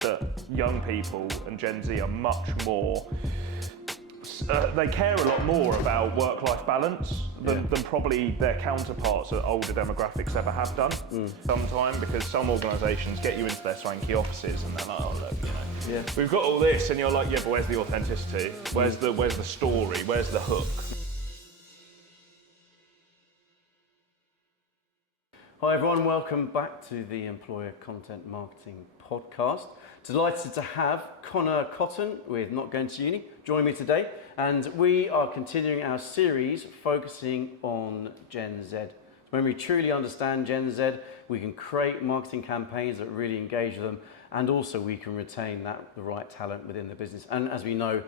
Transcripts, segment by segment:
that young people and Gen Z are much more, they care a lot more about work-life balance than probably their counterparts at older demographics ever have done sometime, because some organisations get you into their swanky offices and they're like, oh look, we've got all this, and you're like, yeah, but where's the authenticity? Where's the story? Where's the hook? Hi everyone, welcome back to the Employer Content Marketing Podcast. Delighted to have Conor Cotton with Not Going To Uni join me today, and we are continuing our series focusing on Gen Z. When we truly understand Gen Z, we can create marketing campaigns that really engage with them, and also we can retain the right talent within the business. And as we know,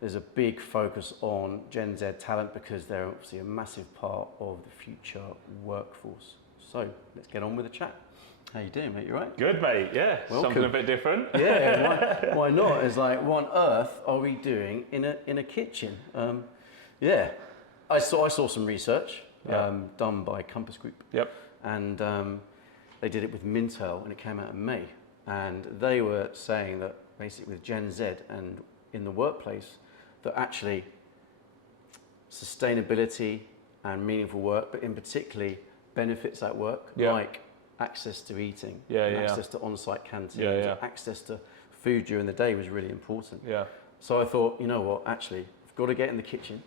there's a big focus on Gen Z talent because they're obviously a massive part of the future workforce. So let's get on with the chat. How you doing, mate? You right? Good, mate. Yeah, Welcome. Something a bit different. Yeah, why not? It's like, what on earth are we doing in a kitchen? I saw some research done by Compass Group. Yep. And they did it with Mintel, and it came out in May. And they were saying that basically with Gen Z and in the workplace, that actually sustainability and meaningful work, but in particularly benefits at work, like access to eating, access to on-site canteens, access to food during the day was really important. Yeah. So I thought, you know what, actually, I've got to get in the kitchen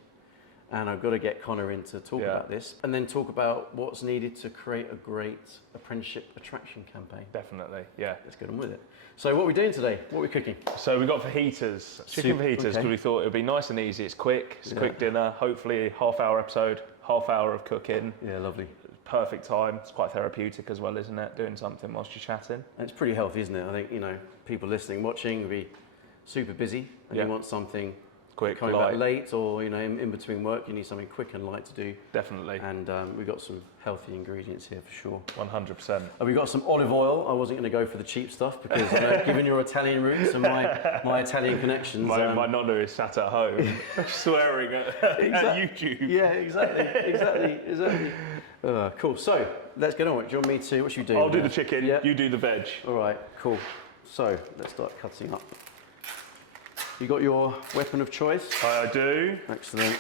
and I've got to get Conor in to talk about this, and then talk about what's needed to create a great apprenticeship attraction campaign. Definitely, yeah. Let's get on with it. So what are we doing today? What are we cooking? So we got fajitas, chicken fajitas, because we thought it would be nice and easy. It's quick, it's a quick dinner, hopefully a half-hour episode, half hour of cooking. Yeah, lovely. Perfect time. It's quite therapeutic as well, isn't it? Doing something whilst you're chatting. And it's pretty healthy, isn't it? I think, people listening, watching will be super busy, and you want something quick, coming light. back late, or in between work, you need something quick and light to do. Definitely. And we've got some healthy ingredients here for sure. 100%. And we've got some olive oil. I wasn't going to go for the cheap stuff because, given your Italian roots and my Italian connections, my nonna is sat at home swearing at YouTube. Yeah, exactly. Cool. So let's get on with it. Do you want me to? What should you do? I'll do the chicken. Yeah. You do the veg. All right. Cool. So let's start cutting up. You got your weapon of choice? I do. Excellent.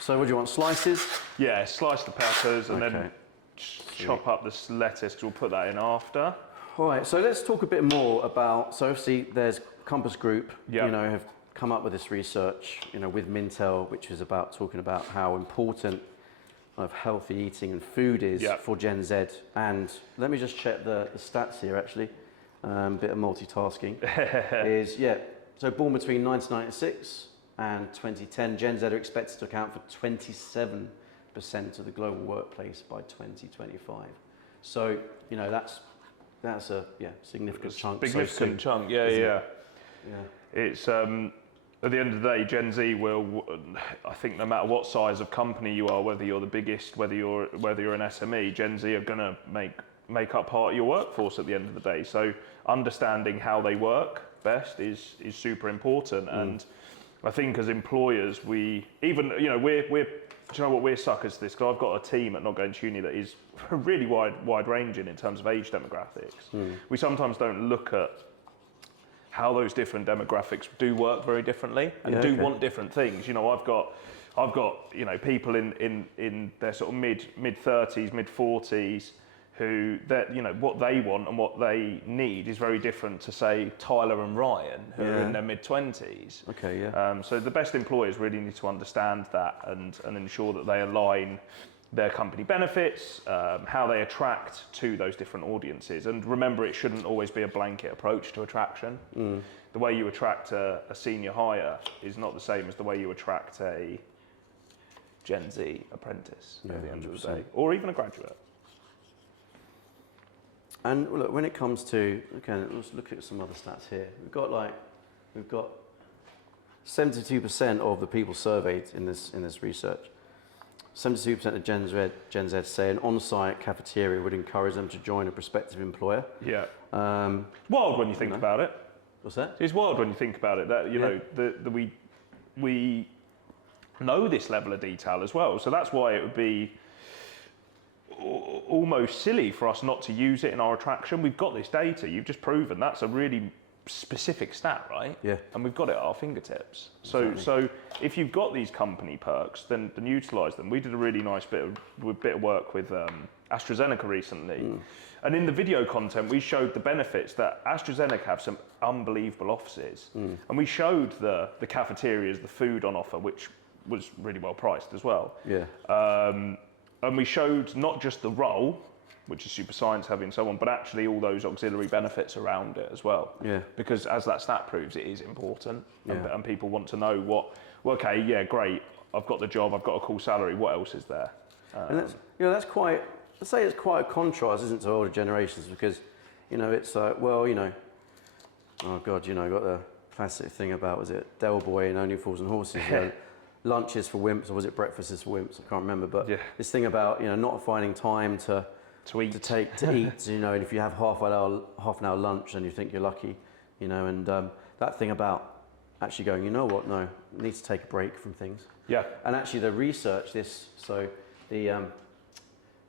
So what do you want, slices? Yeah, slice the peppers and then chop up the lettuce, because we'll put that in after. All right, so let's talk a bit more about, so obviously there's Compass Group, have come up with this research, with Mintel, which is about talking about how important of healthy eating and food is for Gen Z. And let me just check the stats here actually, bit of multitasking, so born between 1996 and 2010, Gen Z are expected to account for 27% of the global workplace by 2025. So, that's a significant chunk. Significant chunk, yeah. It's at the end of the day, Gen Z will, I think no matter what size of company you are, whether you're the biggest, whether you're an SME, Gen Z are gonna make up part of your workforce at the end of the day. So understanding how they work best is super important. And I think as employers, we're suckers to this, because I've got a team at Not Going To Uni that is really wide ranging in terms of age demographics. We sometimes don't look at how those different demographics do work very differently and want different things. I've got people in their sort of mid 30s, mid 40s, who what they want and what they need is very different to, say, Tyler and Ryan, who are in their mid 20s. So the best employers really need to understand that and ensure that they align their company benefits, how they attract to those different audiences. And remember, it shouldn't always be a blanket approach to attraction. The way you attract a senior hire is not the same as the way you attract a Gen Z apprentice at the end of the day, or even a graduate. And look, when it comes to, let's look at some other stats here. We've got 72% of the people surveyed in this research. 72% of Gen Z say an on-site cafeteria would encourage them to join a prospective employer. Yeah. Wild when you think about it. What's that? It's wild when you think about it. That we know this level of detail as well. So that's why it would be almost silly for us not to use it in our attraction. We've got this data. You've just proven that's a really specific stat, right? Yeah. And we've got it at our fingertips. Exactly. So if you've got these company perks, then utilise them. We did a really nice bit of work with AstraZeneca recently. And in the video content, we showed the benefits that AstraZeneca have some unbelievable offices. And we showed the cafeterias, the food on offer, which was really well priced as well. Yeah. And we showed not just the role, which is super science heavy and so on, but actually all those auxiliary benefits around it as well. Yeah. Because as that stat proves, it is important. Yeah. And people want to know well, okay, yeah, great, I've got the job, I've got a cool salary, what else is there? And that's quite, I'd say it's quite a contrast, isn't it, to older generations, because, it's well, oh God, got the classic thing about, was it Del Boy and Only Fools and Horses? Lunches for wimps, or was it breakfasts for wimps? I can't remember, but this thing about, not finding time to eat, and if you have half an hour lunch, then you think you're lucky, and that thing about actually going, you know what, no, I need to take a break from things. Yeah. And actually the research, the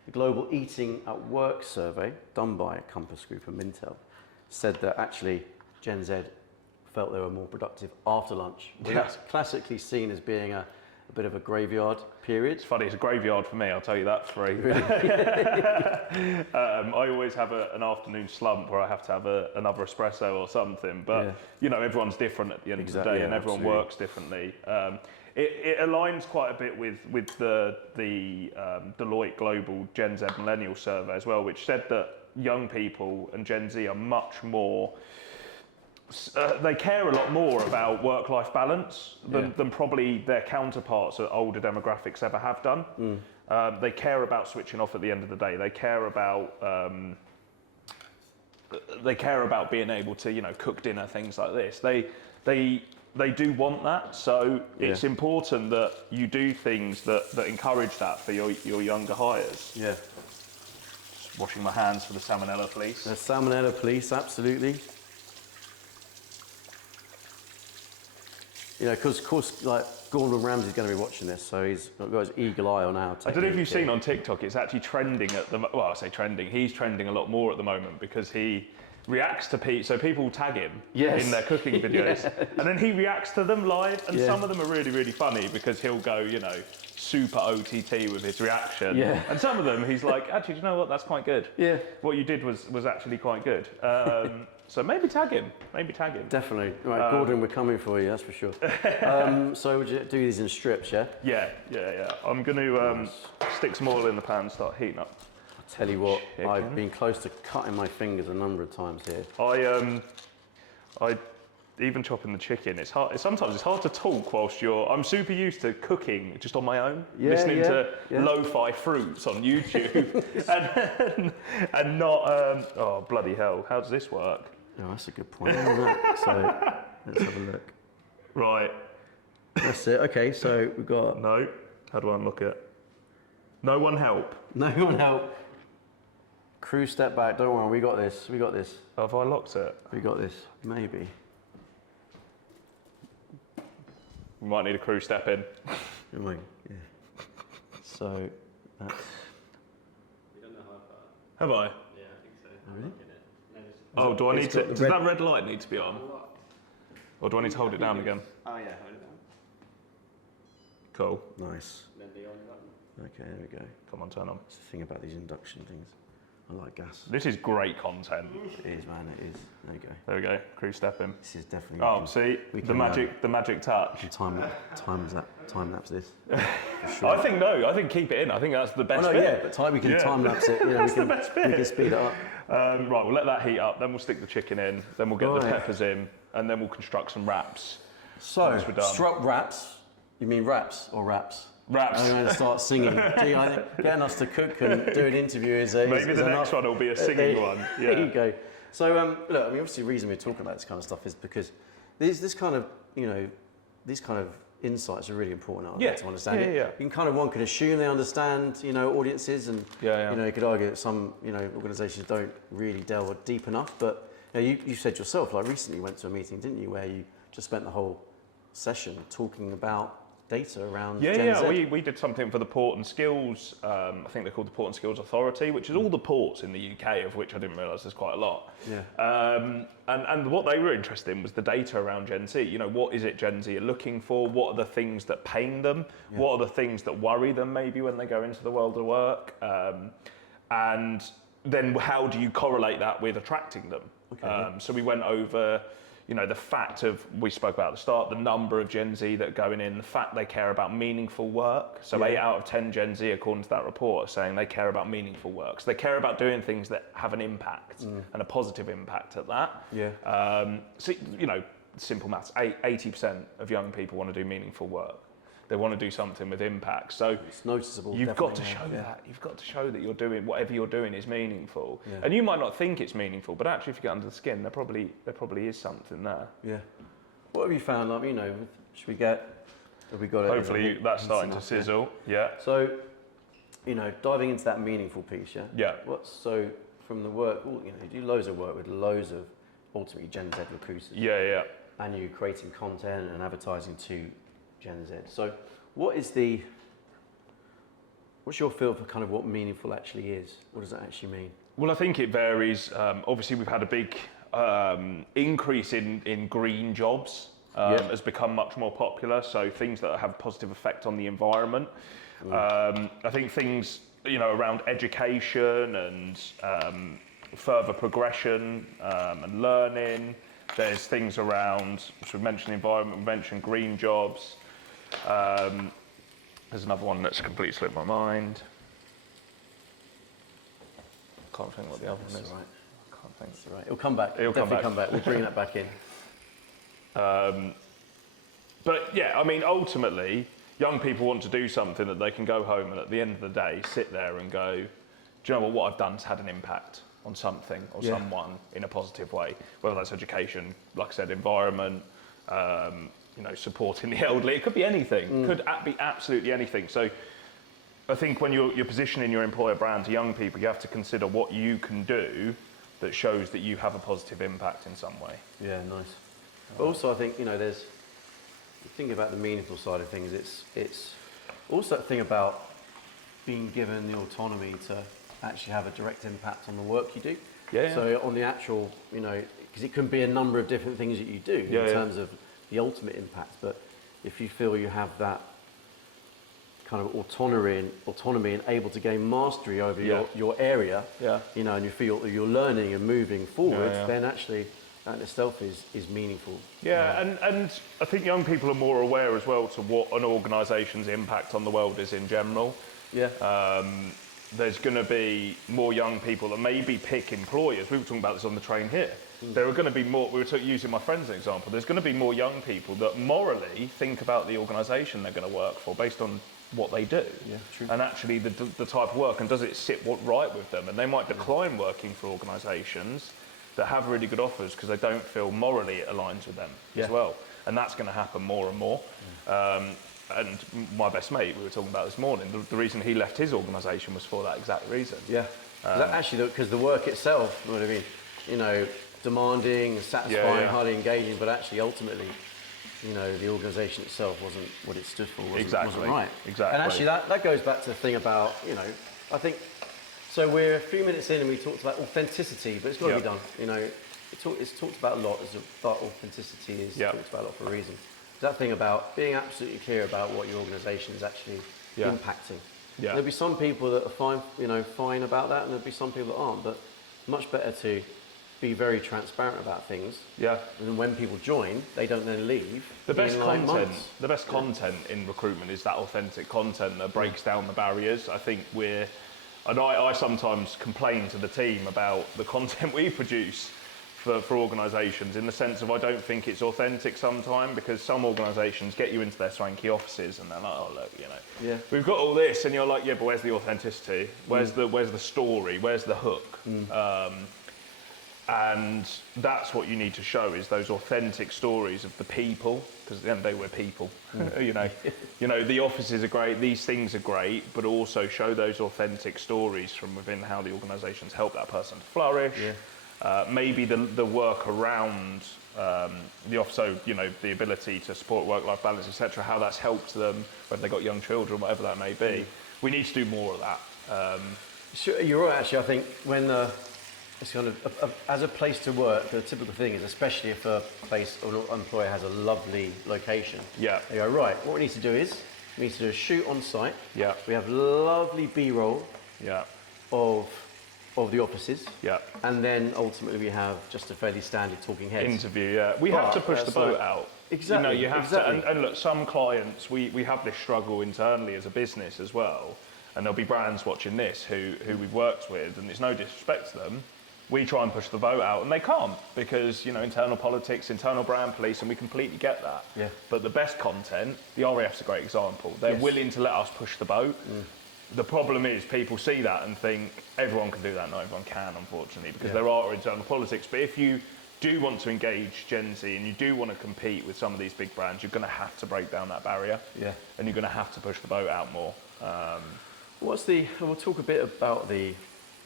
Global Eating at Work survey done by Compass Group and Mintel said that actually Gen Z felt they were more productive after lunch. Yeah. That's classically seen as being a bit of a graveyard period. It's funny, it's a graveyard for me, I'll tell you that for free. Really? I always have an afternoon slump where I have to have another espresso or something, but everyone's different at the end of the day, and everyone works differently. It aligns quite a bit with the Deloitte Global Gen Z Millennial Survey as well, which said that young people and Gen Z are much more they care a lot more about work-life balance than probably their counterparts at older demographics ever have done. They care about switching off at the end of the day. They care about being able to cook dinner, things like this. They do want that, so it's important that you do things that encourage that for your younger hires. Yeah. Just washing my hands for the salmonella police. The salmonella police, absolutely. Because of course, like Gordon Ramsay's going to be watching this, so he's got his eagle eye on how. I don't know if you've seen on TikTok, it's actually trending well, I say trending. He's trending a lot more at the moment because he reacts to people. So people tag him in their cooking videos, and then he reacts to them live. And some of them are really, really funny because he'll go, super OTT with his reaction. Yeah. And some of them, he's like, actually, do you know what? That's quite good. Yeah. What you did was actually quite good. So maybe tag him. Definitely. Right, Gordon, we're coming for you, that's for sure. So would you do these in strips, yeah? Yeah. I'm going to stick some oil in the pan and start heating up. I'll tell you what, I've been close to cutting my fingers a number of times here. I even chopping the chicken, it's hard. Sometimes it's hard to talk whilst I'm super used to cooking just on my own, listening to lo-fi fruits on YouTube, and not. Oh bloody hell! How does this work? Oh, that's a good point. So let's have a look. Right. That's it. Okay, so we've got. No. How do I unlock it? No one help. No one help. Crew, step back. Don't worry. We got this. Have I locked it? We got this. Maybe. We might need a crew step in. Yeah. So that's. You don't know how far. Have I? Yeah, I think so. Oh, really? Oh, do I need to? Does that red light need to be on? Or do I need to hold it down again? Oh yeah, hold it down. Cool. Nice. Then the on button. Okay, there we go. Come on, turn on. That's the thing about these induction things. I like gas. This is great content. It is, man. It is. There we go. There we go. Crew step in. This is definitely. Oh, see the magic touch. Time lapse this. Sure. I think keep it in. I think that's the best bit. But we can time lapse it. That's the best bit. We can speed it up. Right, we'll let that heat up. Then we'll stick the chicken in. Then we'll get the peppers in, and then we'll construct some wraps. So, struck wraps. You mean wraps or raps? Raps. I'm going to start singing. Gee, I think getting us to cook and do an interview is maybe the next one will be a singing one. Yeah. There you go. So look, obviously the reason we're talking about this kind of stuff is because this kind of these kind of insights are really important. To understand it. You can one could assume they understand audiences, and you could argue that some organisations don't really delve deep enough. But you said yourself, like recently you went to a meeting, didn't you, where you just spent the whole session talking about data around Yeah, Gen Z. we did something for the Port and Skills, I think they're called the Port and Skills Authority, which is all the ports in the UK, of which I didn't realise there's quite a lot. Yeah. And what they were interested in was the data around Gen Z. You know, what is it Gen Z are looking for? What are the things that pain them? Yeah. What are the things that worry them maybe when they go into the world of work? And then how do you correlate that with attracting them? Okay. So we went over, you know, the fact of, we spoke about at the start, the number of Gen Z that are going in, the fact they care about meaningful work. So Yeah. 8 out of 10 Gen Z, according to that report, are saying they care about meaningful work. So they care about doing things that have an impact and a positive impact at that. Yeah. So, you know, simple maths, 80% of young people want to do meaningful work. They want to do something with impact. So It's noticeable. you've got to definitely, show yeah. that. You've got to show that you're doing, whatever you're doing is meaningful. Yeah. And you might not think it's meaningful, but actually if you get under the skin, there probably is something there. Yeah. What have you found? Like, you know, have we got it? Hopefully that's starting to sizzle. Yeah. So, you know, diving into that meaningful piece, yeah? Yeah. So from the work, well, you know, you do loads of work with loads of ultimately Gen Z recruiters. Yeah. And you creating content and advertising to Gen Z. So what's your feel for kind of what meaningful actually is? What does that actually mean? Well, I think it varies. Obviously, we've had a big increase in green jobs. Has become much more popular. So things that have a positive effect on the environment. I think things, you know, around education and further progression and learning. There's things around, which we've mentioned the environment, we've mentioned green jobs. There's another one that's completely slipped my mind. Can't think what the other one is. All right. Can't think. That's all right. It'll come back. It'll come Definitely come back. We'll bring that back in. But yeah, I mean, ultimately, young people want to do something that they can go home and at the end of the day sit there and go, do you know what I've done has had an impact on something or someone in a positive way, whether that's education, like I said, environment, you know, supporting the elderly. It could be anything. Could be absolutely anything. So I think when you're positioning your employer brand to young people, you have to consider what you can do that shows that you have a positive impact in some way. Yeah, nice. But also, I think, you know, thinking about the meaningful side of things, it's also a thing about being given the autonomy to actually have a direct impact on the work you do. Yeah. So on the actual, you know, because it can be a number of different things that you do in terms of the ultimate impact. But if you feel you have that kind of autonomy and able to gain mastery over your area, you know, and you feel you're learning and moving forward, then actually that in itself is meaningful. Yeah, and I think young people are more aware as well to what an organisation's impact on the world is in general. Yeah. There's going to be more young people that maybe pick employers. We were talking about this on the train here. There are going to be more, we were using my friends as an example, there's going to be more young people that morally think about the organisation they're going to work for based on what they do. Yeah, true. And actually the type of work, and does it sit right with them? And they might decline working for organisations that have really good offers because they don't feel morally it aligns with them as well. And that's going to happen more and more. And my best mate, we were talking about this morning, the reason he left his organisation was for that exact reason. Yeah. Actually, because the work itself would have been, you know, demanding, satisfying, highly engaging, but actually ultimately, you know, the organisation itself wasn't what it stood for, wasn't right. Exactly. And actually that goes back to the thing about, you know, I think, so we're a few minutes in and we talked about authenticity, but it's got to be done. You know, it's talked about a lot, but authenticity is talked about a lot for a reason. That thing about being absolutely clear about what your organisation is actually impacting. Yeah. There'll be some people that are fine about that, and there'll be some people that aren't. But much better to be very transparent about things. Yeah. And then when people join, they don't then leave. The best content in recruitment is that authentic content that breaks down the barriers. I think I sometimes complain to the team about the content we produce for organisations, in the sense of I don't think it's authentic sometimes, because some organisations get you into their swanky offices and they're like, oh look, you know, we've got all this, and you're like, yeah, but where's the authenticity? Where's the story? Where's the hook? And that's what you need to show, is those authentic stories of the people, because at the end of the day we're people. you know, the offices are great, these things are great, but also show those authentic stories from within how the organisation's helped that person to flourish. maybe the work around the office, so the ability to support work-life balance, etc., how that's helped them, whether they've got young children, whatever that may be. We need to do more of that. Sure, you're right, actually. I think when it's kind of as a place to work, the typical thing is, especially if a place or an employer has a lovely location. Yeah. They go, right, what we need to do is we need to do a shoot on site. Yeah. We have lovely B-roll Yeah. of the offices. Yeah. And then ultimately we have just a fairly standard talking heads. Interview, yeah. We have to push the boat out. Exactly. You have exactly. to, and look, some clients, we have this struggle internally as a business as well, and there'll be brands watching this who we've worked with, and it's no disrespect to them. We try and push the boat out, and they can't because internal politics, internal brand police, and we completely get that. Yeah. But the best content, the RAF's a great example. They're Yes. willing to let us push the boat. The problem is people see that and think everyone can do that. Not everyone can, unfortunately, because there are internal politics. But if you do want to engage Gen Z and you do want to compete with some of these big brands, you're going to have to break down that barrier. Yeah. And you're going to have to push the boat out more. We'll talk a bit about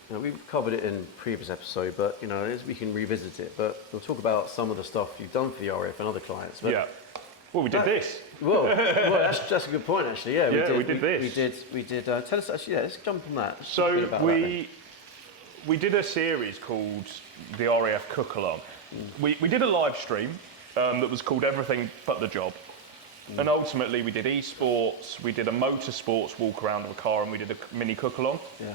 we've covered it in previous episode, but we can revisit it. But we'll talk about some of the stuff you've done for the RF and other clients. But Yeah. Well, we did this. Well, that's a good point, actually. Yeah, we did this. We did. Tell us, actually. Yeah, let's jump on that. Let's So talk a bit about that then. we did a series called the RAF Cook Along. We did a live stream that was called Everything But the Job. And ultimately we did esports, we did a motorsports walk around of a car, and we did a mini cook along. Yeah.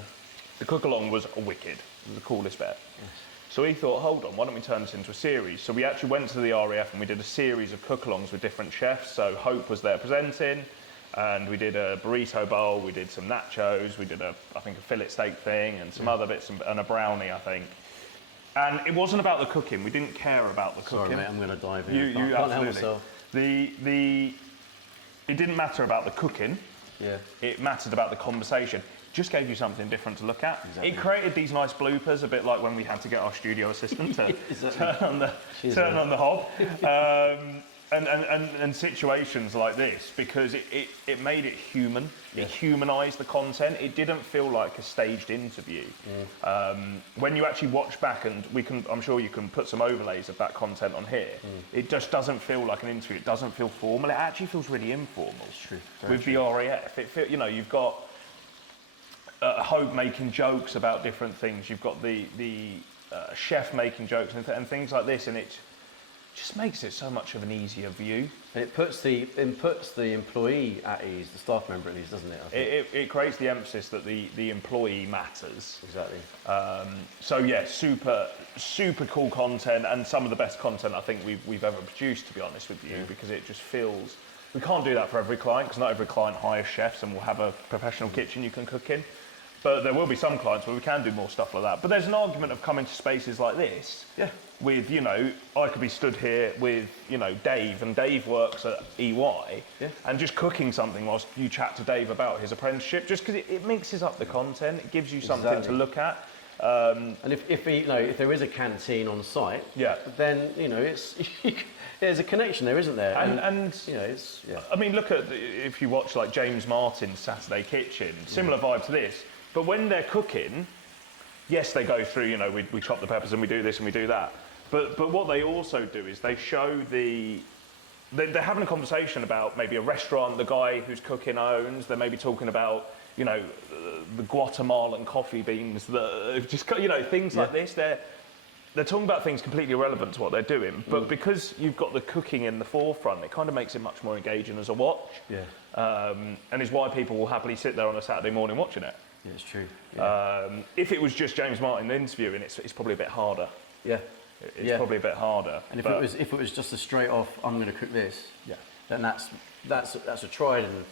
The cook along was wicked. It was the coolest bit. Yes. So we thought, hold on, why don't we turn this into a series? So we actually went to the RAF and we did a series of cook alongs with different chefs. So Hope was there presenting, and we did a burrito bowl, we did some nachos, we did I think a fillet steak thing, and some other bits, and a brownie, I think. And it wasn't about the cooking. We didn't care about the cooking. Sorry, mate, I'm going to dive in. You Can't help absolutely. myself. It didn't matter about the cooking. Yeah. It mattered about the conversation. Just gave you something different to look at. Exactly. It created these nice bloopers, a bit like when we had to get our studio assistant to turn on the hob. And situations like this, because it made it human. Yeah. It humanised the content. It didn't feel like a staged interview. When you actually watch back, and I'm sure you can put some overlays of that content on here, it just doesn't feel like an interview. It doesn't feel formal. It actually feels really informal. It's true. With the RAF, you've got Hope making jokes about different things. You've got the chef making jokes and things like this, and it just makes it so much of an easier view. And it puts the employee at ease, the staff member at ease, doesn't it? I think. It creates the emphasis that the employee matters. Exactly. So yeah, super cool content, and some of the best content I think we've ever produced, to be honest with you, because it just feels. We can't do that for every client, because not every client hires chefs and will have a professional kitchen you can cook in. But there will be some clients where we can do more stuff like that. But there's an argument of coming to spaces like this. Yeah. With, I could be stood here with, Dave, and Dave works at EY, and just cooking something whilst you chat to Dave about his apprenticeship, just because it mixes up the content, it gives you something to look at. And if there is a canteen on site, then there's a connection there, isn't there? And it's I mean, look at if you watch like James Martin's Saturday Kitchen, similar vibe to this. But when they're cooking, yes, they go through. We chop the peppers and we do this and we do that. But what they also do is they show they're having a conversation about maybe a restaurant the guy who's cooking owns. They're maybe talking about the Guatemalan coffee beans that have just things like this. They're talking about things completely irrelevant to what they're doing, but because you've got the cooking in the forefront, it kind of makes it much more engaging as a watch. Yeah. And is why people will happily sit there on a Saturday morning watching it. Yeah, it's true. Yeah. If it was just James Martin interviewing, it's probably a bit harder. Yeah. It's probably a bit harder. And if it was just a straight off, I'm going to cook this. Yeah. Then that's a tried and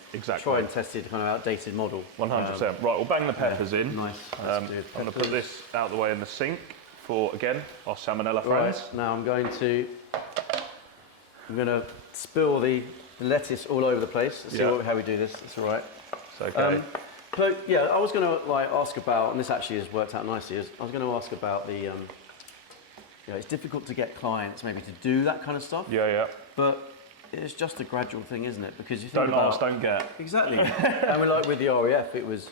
tested kind of outdated model. 100%. Right, we'll bang the peppers in. Nice. I'm going to put this out the way in the sink for, again, our salmonella friends. Right, now I'm going to spill the lettuce all over the place. Let's see how we do this. It's all right. It's okay. So yeah, I was going to ask about, and this actually has worked out nicely. I was going to ask about the. It's difficult to get clients maybe to do that kind of stuff. Yeah. But it's just a gradual thing, isn't it? Because you think don't ask, don't get. Exactly. And with the RAF, it was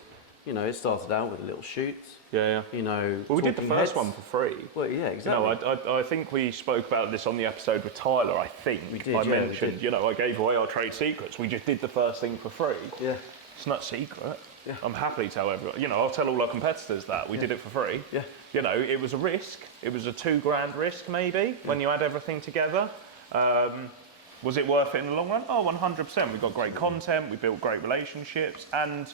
you know, it started out with little shoots. Yeah. You know, Well, we did the talking first heads. one for free. Well, yeah, exactly. You know, I think we spoke about this on the episode with Tyler, I think. We did, I yeah, we mentioned, did. you know, I gave away our trade secrets. We just did the first thing for free. Yeah. It's not secret. Yeah. I'm happy to tell everyone. You know, I'll tell all our competitors that. We did it for free. Yeah. You know, it was a risk. It was a $2,000 risk, maybe, when you add everything together. Was it worth it in the long run? Oh, 100%. We got great content. We built great relationships. And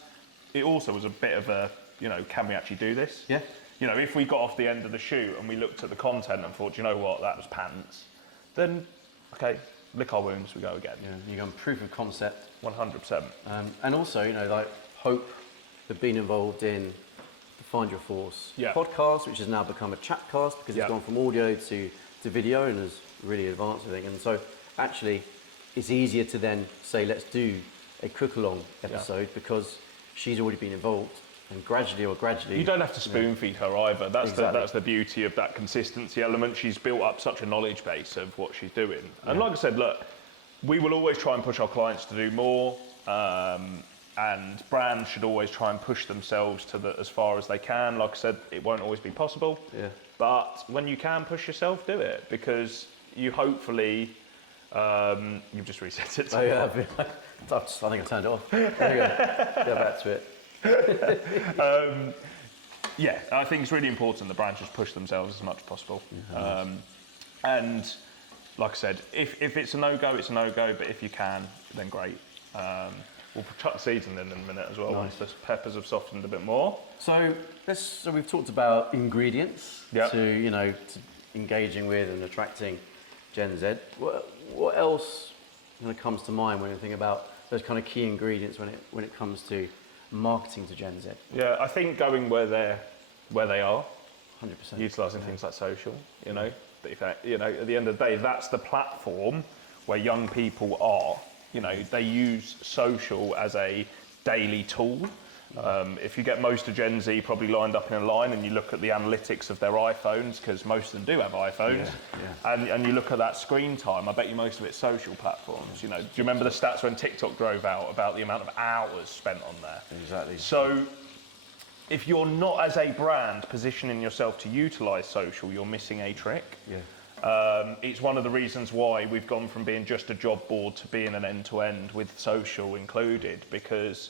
it also was a bit of a, you know, can we actually do this? Yeah. You know, if we got off the end of the shoot and we looked at the content and thought, you know what, that was pants, then, okay, lick our wounds, we go again. Yeah, you got proof of concept. 100%. And also, you know, like Hope have been involved in the Find Your Force Yeah. podcast, which has now become a chatcast because Yeah. it's gone from audio to video and has really advanced, I think. And so actually, it's easier to then say, let's do a cook-along episode because she's already been involved. And gradually, You don't have to spoon feed her either. That's Exactly. that's the beauty of that consistency element. She's built up such a knowledge base of what she's doing. And like I said, look, we will always try and push our clients to do more. And brands should always try and push themselves to as far as they can. Like I said, it won't always be possible. Yeah. But when you can push yourself, do it, because you hopefully you've just reset it. Oh, yeah. I think I turned it off. There you go. Go back to it. Yeah, I think it's really important the brands just push themselves as much as possible. And like I said, if it's a no-go, it's a no-go, but if you can, then great. We'll chuck the season in a minute as well, once the peppers have softened a bit more. So we've talked about ingredients Yeah. to engaging with and attracting Gen Z. What else kind of comes to mind when you think about those kind of key ingredients when it comes to marketing to Gen Z? Yeah, I think going where they are, 100%. utilising things like social, you know, at the end of the day, that's the platform where young people are. You know, they use social as a daily tool. If you get most of Gen Z probably lined up in a line and you look at the analytics of their iPhones, because most of them do have iPhones, and you look at that screen time, I bet you most of it's social platforms. You know, do you remember the stats when TikTok drove out about the amount of hours spent on there? Exactly. So if you're not, as a brand, positioning yourself to utilise social, you're missing a trick. Yeah. It's one of the reasons why we've gone from being just a job board to being an end-to-end with social included, because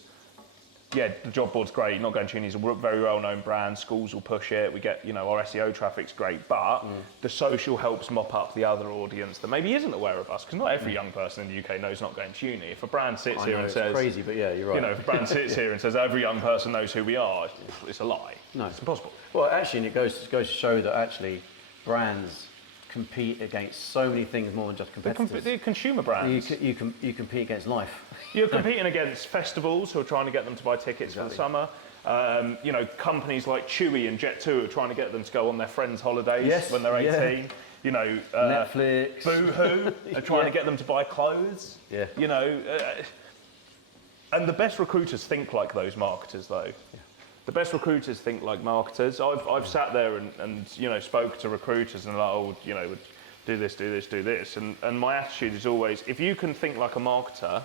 the job board's great. Not Going To Uni is a very well-known brand. Schools will push it. We get, our SEO traffic's great, but the social helps mop up the other audience that maybe isn't aware of us, because not every young person in the UK knows Not Going To Uni. If a brand sits here and it's says, crazy, but yeah, you're right. if a brand sits here and says every young person knows who we are, it's a lie. No. It's impossible. Well, actually, and it goes to show that actually brands compete against so many things more than just competitors. The consumer brands. You compete against life. You're competing against festivals who are trying to get them to buy tickets for the summer. Companies like Chewy and Jet2 are trying to get them to go on their friends' holidays when they're 18. Netflix. Boohoo are trying to get them to buy clothes. Yeah. And the best recruiters think like those marketers, though. Yeah. The best recruiters think like marketers. I've sat there and spoke to recruiters and do this. And my attitude is always, if you can think like a marketer,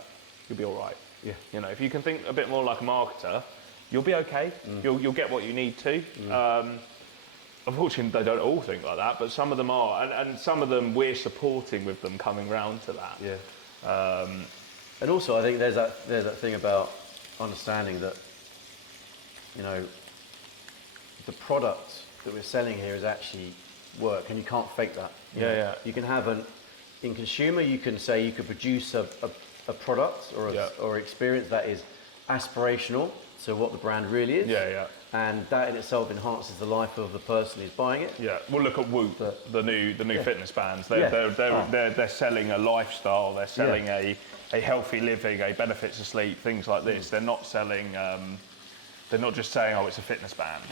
you'll be all right. Yeah. If you can think a bit more like a marketer, you'll be okay. You'll get what you need to. Unfortunately, they don't all think like that, but some of them are, and some of them we're supporting with them coming round to that. Yeah. And also, I think there's that thing about understanding that, the product that we're selling here is actually work, and you can't fake that. You can have in consumer, you can say you could produce a product or experience that is aspirational to what the brand really is. And that in itself enhances the life of the person who's buying it. Yeah, well, look at Whoop, the new fitness bands. They're selling a lifestyle. They're selling a healthy living, a benefits of sleep, things like this. They're not selling. They're not just saying, "Oh, it's a fitness band."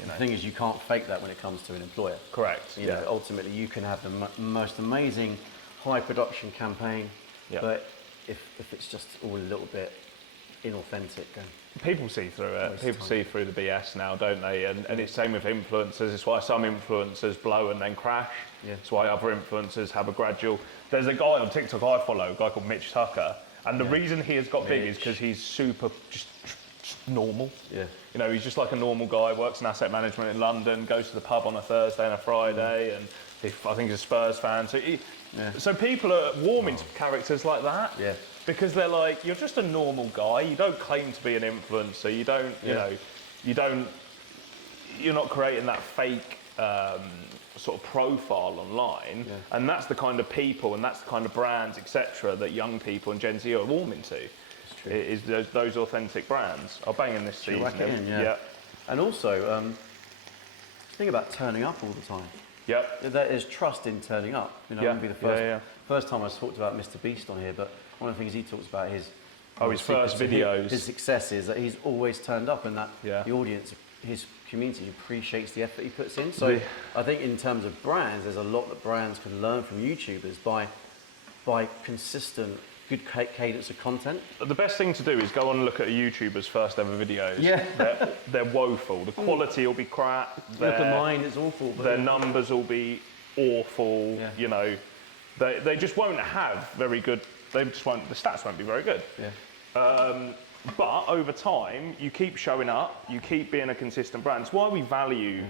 The thing is, you can't fake that when it comes to an employer. Correct. Ultimately, you can have the most amazing high production campaign, but if it's just all a little bit inauthentic, people see through it. People see through the BS now, don't they? And it's same with influencers. It's why some influencers blow and then crash. It's why other influencers have a gradual. There's a guy on TikTok I follow, a guy called Mitch Tucker, and the reason he has got big is because he's just normal. Yeah. You know, he's just like a normal guy, works in asset management in London, goes to the pub on a Thursday and a Friday, and I think he's a Spurs fan. So people are warming to characters like that. Yeah. Because they're like, you're just a normal guy. You don't claim to be an influencer. You don't, you're not creating that fake sort of profile online. Yeah. And that's the kind of people and that's the kind of brands, etc., that young people and Gen Z are warming to. Is those authentic brands. I'll bang in this season. Yeah. And also, think about turning up all the time. Yep. There is trust in turning up. You know, it wouldn't be the first time I talked about Mr. Beast on here, but one of the things he talks about is his first videos. His success is that he's always turned up, and that the audience, his community, appreciates the effort he puts in. So I think in terms of brands, there's a lot that brands can learn from YouTubers by consistent, good cadence of content. The best thing to do is go on and look at a YouTuber's first ever videos. Yeah. They're woeful. The quality will be crap. Look at mine, it's awful. Their numbers will be awful. Yeah. You know, they just won't have very good. The stats won't be very good. Yeah. But over time, you keep showing up, you keep being a consistent brand. It's why we value.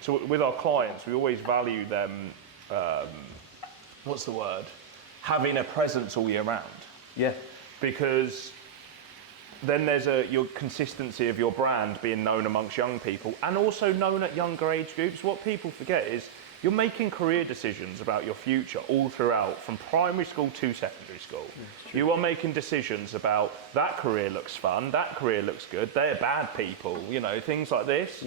So with our clients, we always value them. What's the word? Having a presence all year round. Yeah. Because then there's your consistency of your brand being known amongst young people and also known at younger age groups. What people forget is you're making career decisions about your future all throughout, from primary school to secondary school. You are making decisions about that career looks fun, that career looks good, they're bad people, you know, things like this.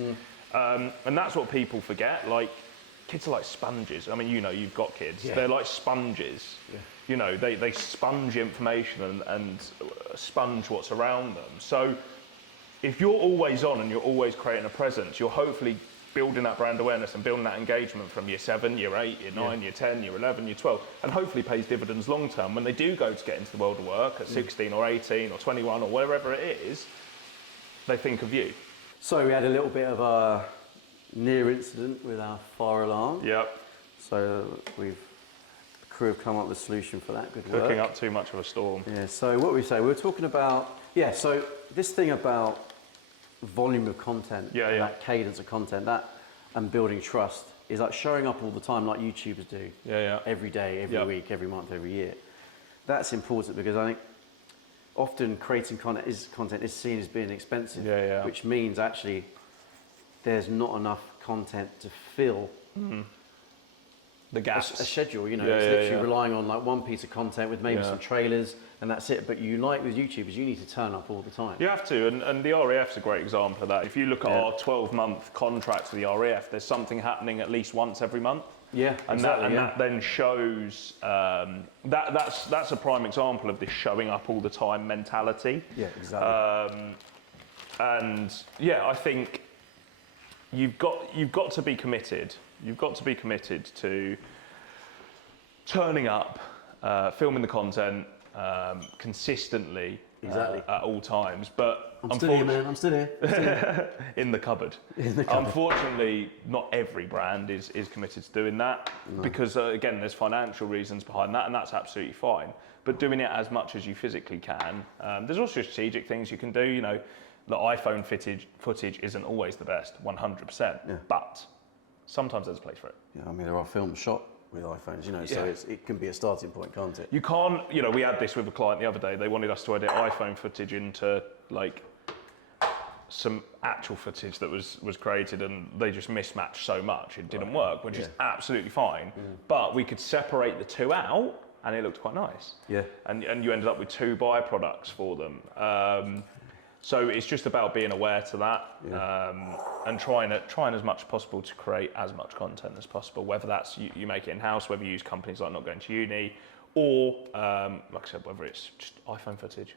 And that's what people forget. Like, kids are like sponges. I mean, you know, you've got kids. Yeah. They're like sponges. Yeah. You know, they sponge information and sponge what's around them. So if you're always on and you're always creating a presence, you're hopefully building that brand awareness and building that engagement from year 7, year 8, year 9, year 10, year 11, year 12, and hopefully pays dividends long term when they do go to get into the world of work at 16 or 18 or 21 or wherever it is, they think of you. So we had a little bit of a near incident with our fire alarm. Yep. So the crew have come up with a solution for that. Good work. Cooking up too much of a storm. Yeah, so what we were talking about, so this thing about volume of content, that cadence of content, and building trust is like showing up all the time like YouTubers do. Every day, every week, every month, every year. That's important because I think often creating content is seen as being expensive, which means actually there's not enough content to fill the gaps. A schedule, you know, it's literally relying on like one piece of content with maybe some trailers and that's it. But with YouTubers, you need to turn up all the time. You have to, and the RAF's a great example of that. If you look at our 12-month contracts with the RAF, there's something happening at least once every month. Yeah, and exactly, that then shows that's a prime example of this showing up all the time mentality. Yeah, exactly. And I think you've got to be committed. You've got to be committed to turning up, filming the content consistently at all times. But I'm still here, man. I'm still here. In the cupboard. Unfortunately, not every brand is committed to doing that because, again, there's financial reasons behind that, and that's absolutely fine. But doing it as much as you physically can. There's also strategic things you can do. You know, the iPhone footage isn't always the best, 100%. But sometimes there's a place for it. Yeah, I mean, there are films shot with iPhones, you know, so it can be a starting point, can't it? You can't, you know, we had this with a client the other day. They wanted us to edit iPhone footage into, like, some actual footage that was created, and they just mismatched so much it didn't work, which is absolutely fine. But we could separate the two out, and it looked quite nice. Yeah. And you ended up with 2 byproducts for them. So it's just about being aware to that and trying as much as possible to create as much content as possible, whether that's you make it in-house, whether you use companies like Not Going To Uni, or, like I said, whether it's just iPhone footage.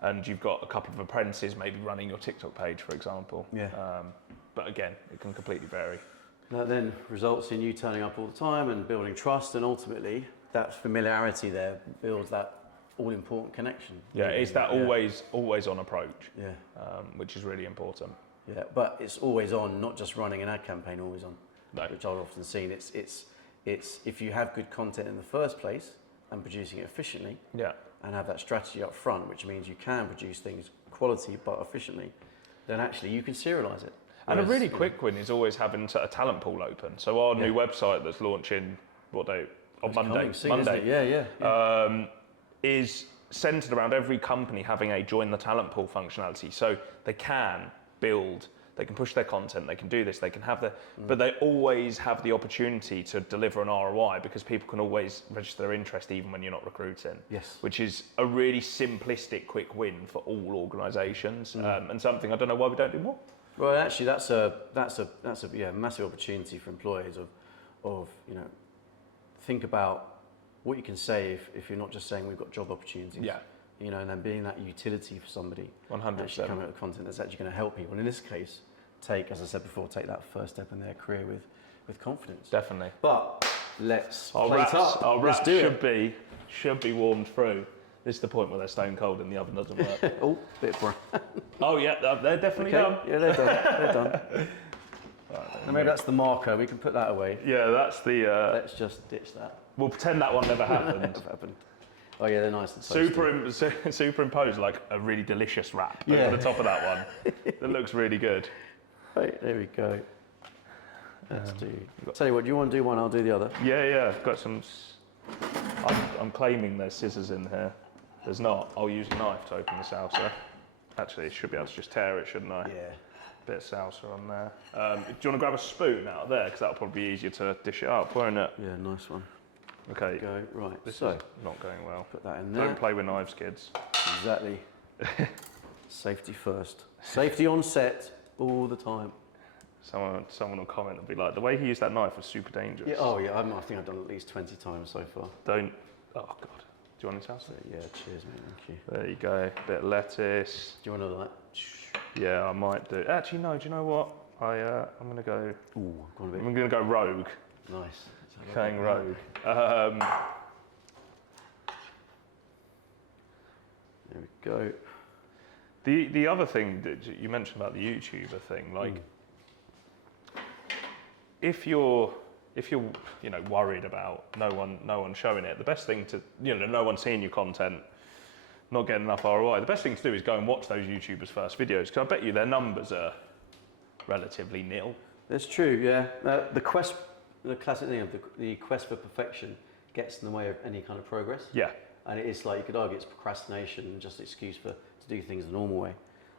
And you've got a couple of apprentices maybe running your TikTok page, for example. But again, it can completely vary. That then results in you turning up all the time and building trust, and ultimately that familiarity there builds that all-important connection. Yeah, it's that always on approach, which is really important. Yeah, but it's always on, not just running an ad campaign, always on, which I've often seen. It's if you have good content in the first place and producing it efficiently, and have that strategy up front, which means you can produce things quality but efficiently, then actually you can serialize it. And a Whereas, really quick win is always having a talent pool open. So our new website that's launching, what day? On Monday. coming soon, isn't it? Yeah. Is centered around every company having a join the talent pool functionality. So they can build, they can push their content, they can do this, they can have but they always have the opportunity to deliver an ROI because people can always register their interest even when you're not recruiting. Yes. Which is a really simplistic quick win for all organisations and something I don't know why we don't do more. Well, actually, that's a massive opportunity for employers of think about what you can say if you're not just saying we've got job opportunities. Yeah. And then being that utility for somebody. 100%. Actually coming up with content that's actually going to help people. And in this case, as I said before, take that first step in their career with confidence. Definitely. But let's Our plate wraps, up. our Let's wraps do should be warmed through. This is the point where they're stone cold and the oven doesn't work. Oh, bit brown. Oh yeah, they're definitely done. Yeah, they're done. They're done. And maybe that's the marker. We can put that away. Yeah, that's the. Let's just ditch that. We'll pretend that one never happened. Never happened. Oh yeah, they're nice and toasty. Superimpose like a really delicious wrap Yeah. over the top of that one. That looks really good. Right, there we go. Let's do. Tell you what, do you want to do one? I'll do the other. Yeah. Got some. I'm claiming there's scissors in here. There's not. I'll use a knife to open the salsa. Actually, should be able to just tear it, shouldn't I? Yeah. Bit of salsa on there. Do you want to grab a spoon out of there? Because that'll probably be easier to dish it up, won't it? Yeah, nice one. Okay. Go right. This So is not going well. put that in there. Don't play with knives, kids. Exactly. Safety first. Safety on set all the time. Someone will comment and be like, the way he used that knife was super dangerous. Yeah. Oh yeah. I think I've done at least 20 times so far. Don't. Oh God. Do you want any salsa? So yeah. Cheers, mate. Thank you. There you go. Bit of lettuce. Do you want to like? Yeah, I might do. Actually, no. Do you know what? I'm gonna go. Ooh, gone a bit. I'm gonna go rogue. Nice. Going rogue. There we go. The other thing that you mentioned about the YouTuber thing, like, if you're worried about no one showing it, the best thing to no one seeing your content, not getting enough ROI, the best thing to do is go and watch those YouTubers' first videos because I bet you their numbers are relatively nil. That's true. Yeah. The classic thing of the quest for perfection gets in the way of any kind of progress. Yeah. And it is like, you could argue it's procrastination and just an excuse to do things the normal way.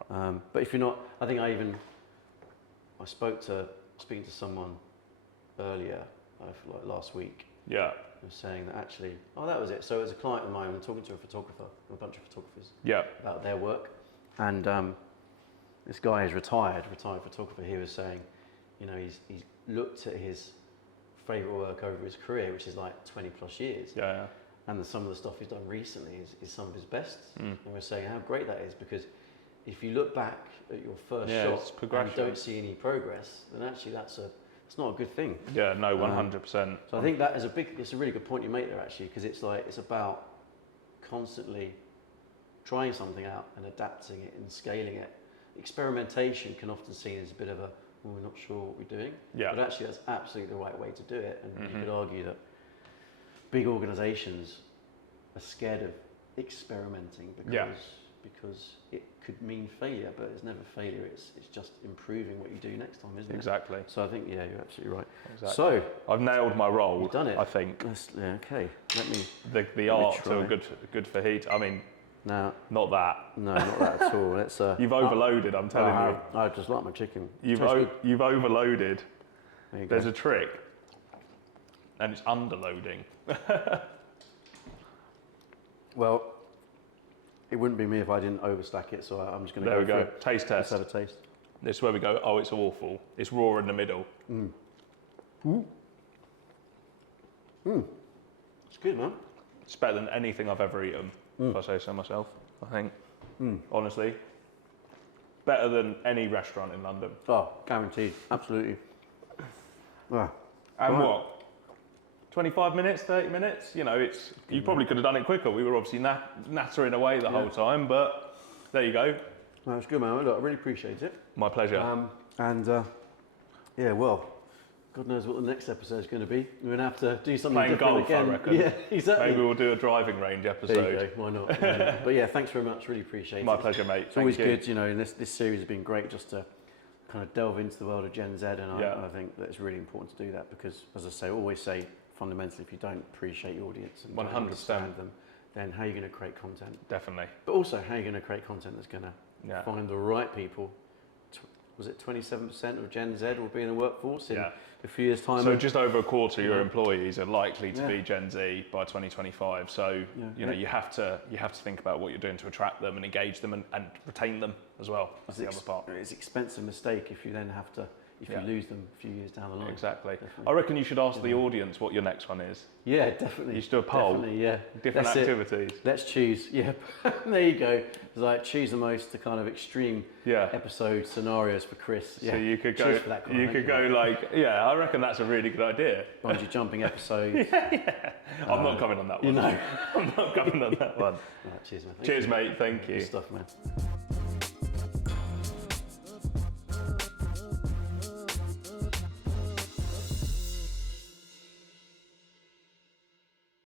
But if you're not, I think speaking to someone earlier, like last week, Yeah. was saying that actually, that was it. So as a client of mine, I'm talking to a bunch of photographers Yeah. about their work. And this guy is retired photographer. He was saying, he's looked at his favourite work over his career, which is like 20 plus years. Yeah. And some of the stuff he's done recently is some of his best. And we're saying how great that is, because if you look back at your first it's shot progression. and don't see any progress, then actually it's not a good thing. Yeah. No. 100%. So I think that is it's a really good point you make there, actually, because it's about constantly trying something out and adapting it and scaling it. Experimentation can often be seen as a bit of we're not sure what we're doing. Yeah. But actually that's absolutely the right way to do it. And you could argue that big organizations are scared of experimenting because it could mean failure, but it's never failure, it's just improving what you do next time, isn't it? Exactly. So I think, yeah, you're absolutely right. Exactly. So I've nailed my role. you've done it. I think Okay, let me the art to a try. good for heat. I mean, now. not that. No, not that at all. Let's. You've overloaded. I'm telling you. I just like my chicken. You've Tastes you've overloaded. There you go. There's a trick, and it's underloading. Well, it wouldn't be me if I didn't overstack it, so I'm just going to There go we go. for it. Taste Let's test. have a taste. This is where we go. Oh, it's awful. It's raw in the middle. It's good, man. It's better than anything I've ever eaten. If I say so myself. I think. Honestly, better than any restaurant in London. Oh, guaranteed. Absolutely. Ah. And Right. what? 25 minutes, 30 minutes? You probably could have done it quicker. We were obviously nattering away the whole time, but there you go. No, it's good, man. Look, I really appreciate it. My pleasure. Yeah, well, God knows what the next episode is going to be. We're going to have to do something Playing different golf, again. I reckon. Yeah, exactly. Maybe we'll do a driving range episode. There you go. Why not? Why not? But yeah, thanks very much. Really appreciate it. My pleasure, mate. It's always good, you know, and this series has been great just to kind of delve into the world of Gen Z, and I think that it's really important to do that because, as I say, always say, fundamentally, if you don't appreciate your audience and don't 100%. understand them, then how are you going to create content? Definitely. But also, how are you going to create content that's going to find the right people? Was it 27% of Gen Z will be in the workforce in a few years' time? So just over a quarter of your employees are likely to be Gen Z by 2025. So you know you have to think about what you're doing to attract them and engage them and retain them as well. That's the other part. It's an expensive mistake if you then have to you lose them a few years down the line. Exactly. Definitely. I reckon you should ask the audience what your next one is. Yeah, definitely. You should do a poll. Definitely, yeah. Different That's activities. Let's choose. Yeah, there you go. It's like choose the most kind of extreme episode scenarios for Chris. So you could go. For that you could go like, I reckon that's a really good idea. Bungee jumping episode. I'm not coming on that one. You know. I'm not coming on that one. Right, cheers, mate. Cheers, mate. Thank you. Good stuff, man.